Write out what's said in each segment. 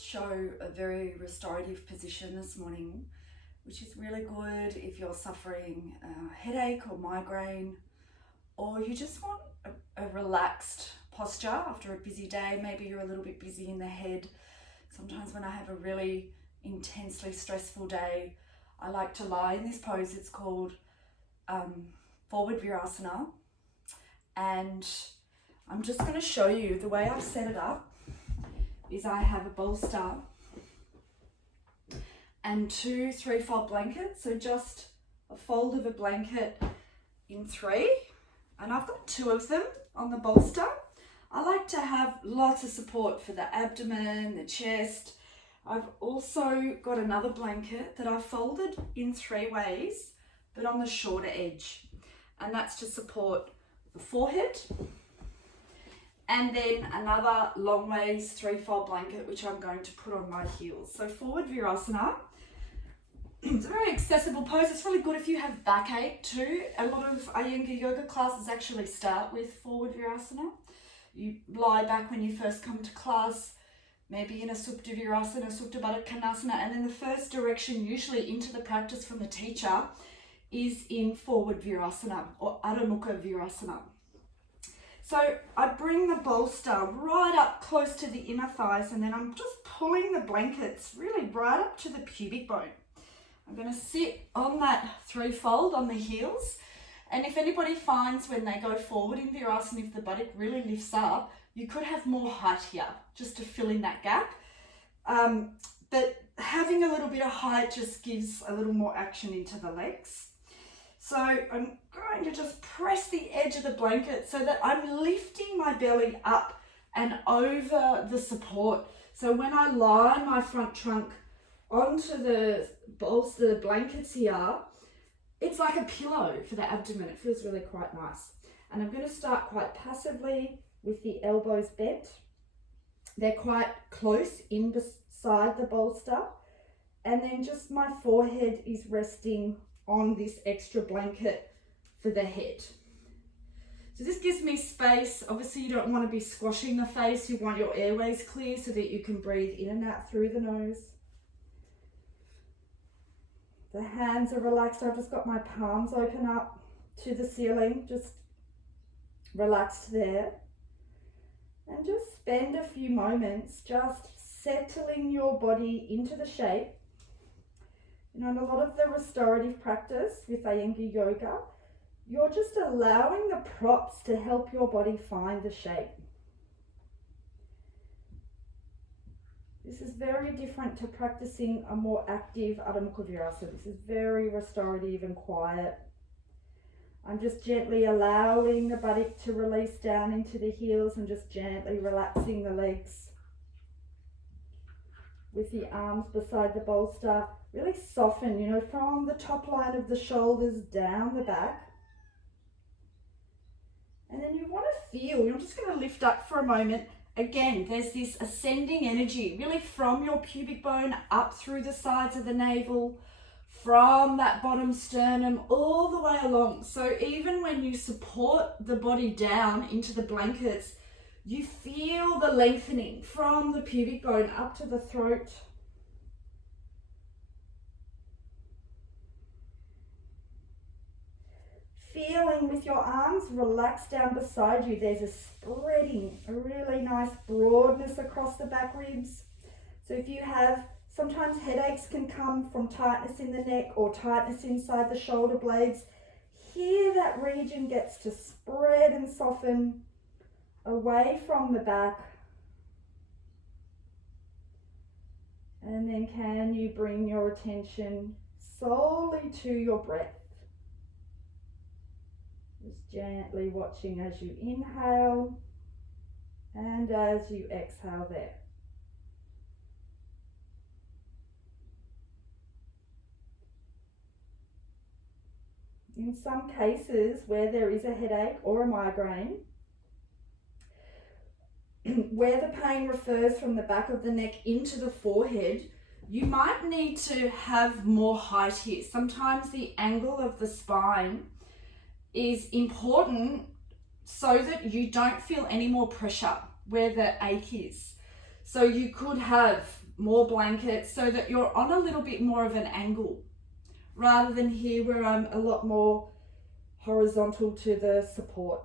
show a very restorative position this morning, which is really good if you're suffering a headache or migraine, or you just want a relaxed posture after a busy day. Maybe you're a little bit busy in the head. Sometimes when I have a really intensely stressful day, I like to lie in this pose. It's called forward Virasana, and I'm just going to show you the way I've set it up. Is I have a bolster and 2 3-fold blankets, so just a fold of a blanket in 3, and I've got 2 of them on the bolster. I like to have lots of support for the abdomen, the chest. I've also got another blanket that I've folded in 3 ways, but on the shorter edge, and that's to support the forehead. And then another long ways 3-fold blanket, which I'm going to put on my heels. So forward Virasana. It's a very accessible pose. It's really good if you have backache too. A lot of Iyengar yoga classes actually start with forward Virasana. You lie back when you first come to class, maybe in a Supta Virasana, Supta Baddha Konasana, and then the first direction usually into the practice from the teacher is in forward Virasana or Adho Mukha Virasana. So I bring the bolster right up close to the inner thighs, and then I'm just pulling the blankets really right up to the pubic bone. I'm going to sit on that 3-fold on the heels. And if anybody finds when they go forward in Virasana, if the buttock really lifts up, you could have more height here just to fill in that gap. But having a little bit of height just gives a little more action into the legs. So I'm going to just press the edge of the blanket so that I'm lifting my belly up and over the support. So when I lie my front trunk onto the bolster, the blankets here, it's like a pillow for the abdomen. It feels really quite nice. And I'm going to start quite passively with the elbows bent. They're quite close in beside the bolster. And then just my forehead is resting on this extra blanket for the head. So this gives me space. Obviously you don't want to be squashing the face. You want your airways clear so that you can breathe in and out through the nose. The hands are relaxed. I've just got my palms open up to the ceiling, just relaxed there. And just spend a few moments just settling your body into the shape. You know, in a lot of the restorative practice with Iyengar yoga, you're just allowing the props to help your body find the shape. This is very different to practicing a more active Adho Mukha Virasana. This is very restorative and quiet. I'm just gently allowing the buttock to release down into the heels and just gently relaxing the legs. With the arms beside the bolster, really soften, you know, from the top line of the shoulders down the back. And then you want to feel, you're just going to lift up for a moment. Again, there's this ascending energy, really from your pubic bone up through the sides of the navel, from that bottom sternum all the way along. So even when you support the body down into the blankets, you feel the lengthening from the pubic bone up to the throat. Feeling with your arms relaxed down beside you, there's a spreading, a really nice broadness across the back ribs. So if you have, sometimes headaches can come from tightness in the neck or tightness inside the shoulder blades. Here that region gets to spread and soften away from the back. And then can you bring your attention solely to your breath? Just gently watching as you inhale and as you exhale there. In some cases where there is a headache or a migraine, where the pain refers from the back of the neck into the forehead, you might need to have more height here. Sometimes the angle of the spine is important so that you don't feel any more pressure where the ache is. So you could have more blankets so that you're on a little bit more of an angle rather than here where I'm a lot more horizontal to the support.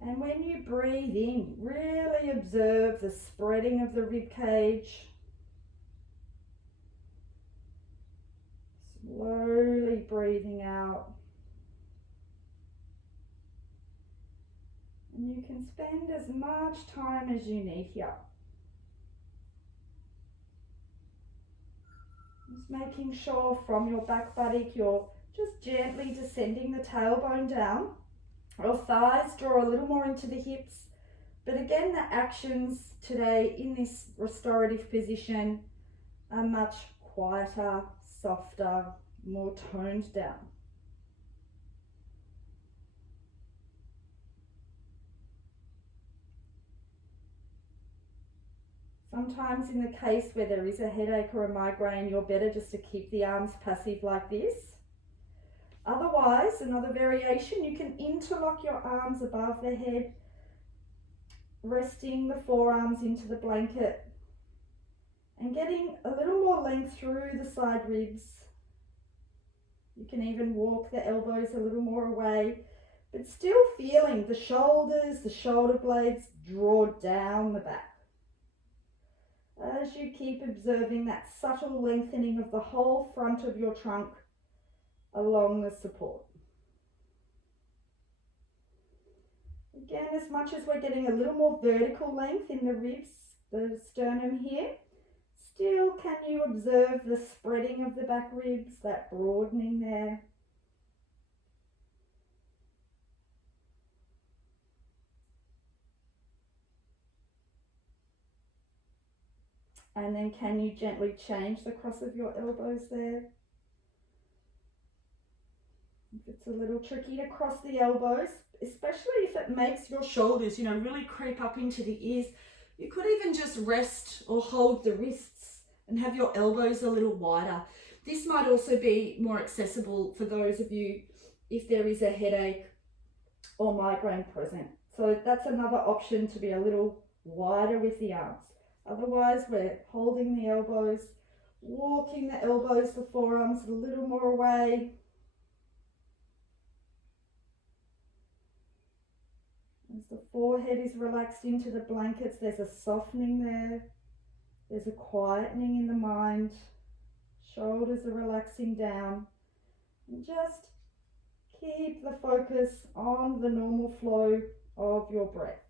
And when you breathe in, really observe the spreading of the rib cage. Slowly breathing out. And you can spend as much time as you need here. Just making sure from your back buttock you're just gently descending the tailbone down. Our thighs draw a little more into the hips. But again, the actions today in this restorative position are much quieter, softer, more toned down. Sometimes in the case where there is a headache or a migraine, you're better just to keep the arms passive like this. Otherwise, another variation, you can interlock your arms above the head, resting the forearms into the blanket and getting a little more length through the side ribs. You can even walk the elbows a little more away, but still feeling the shoulders, the shoulder blades draw down the back. As you keep observing that subtle lengthening of the whole front of your trunk along the support. Again, as much as we're getting a little more vertical length in the ribs, the sternum here, still can you observe the spreading of the back ribs, that broadening there. And then can you gently change the cross of your elbows there? If it's a little tricky to cross the elbows, especially if it makes your shoulders, really creep up into the ears, you could even just rest or hold the wrists and have your elbows a little wider. This might also be more accessible for those of you if there is a headache or migraine present. So that's another option, to be a little wider with the arms. Otherwise, we're holding the elbows, walking the elbows, the forearms a little more away. As the forehead is relaxed into the blankets, there's a softening there. There's a quietening in the mind. Shoulders are relaxing down. And just keep the focus on the normal flow of your breath.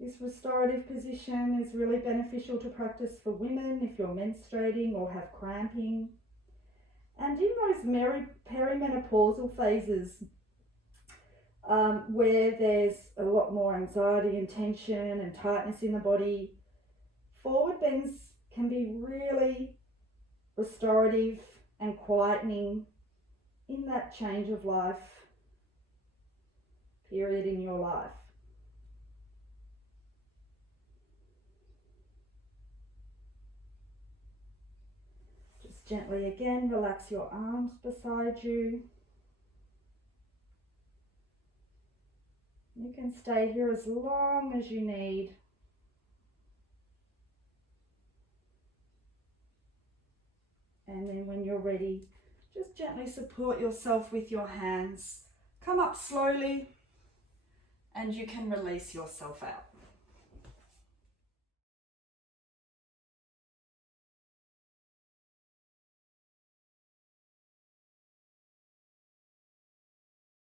This restorative position is really beneficial to practice for women if you're menstruating or have cramping. And in those perimenopausal phases where there's a lot more anxiety and tension and tightness in the body, forward bends can be really restorative and quietening in that change of life period in your life. Gently again, relax your arms beside you. You can stay here as long as you need. And then when you're ready, just gently support yourself with your hands. Come up slowly and you can release yourself out.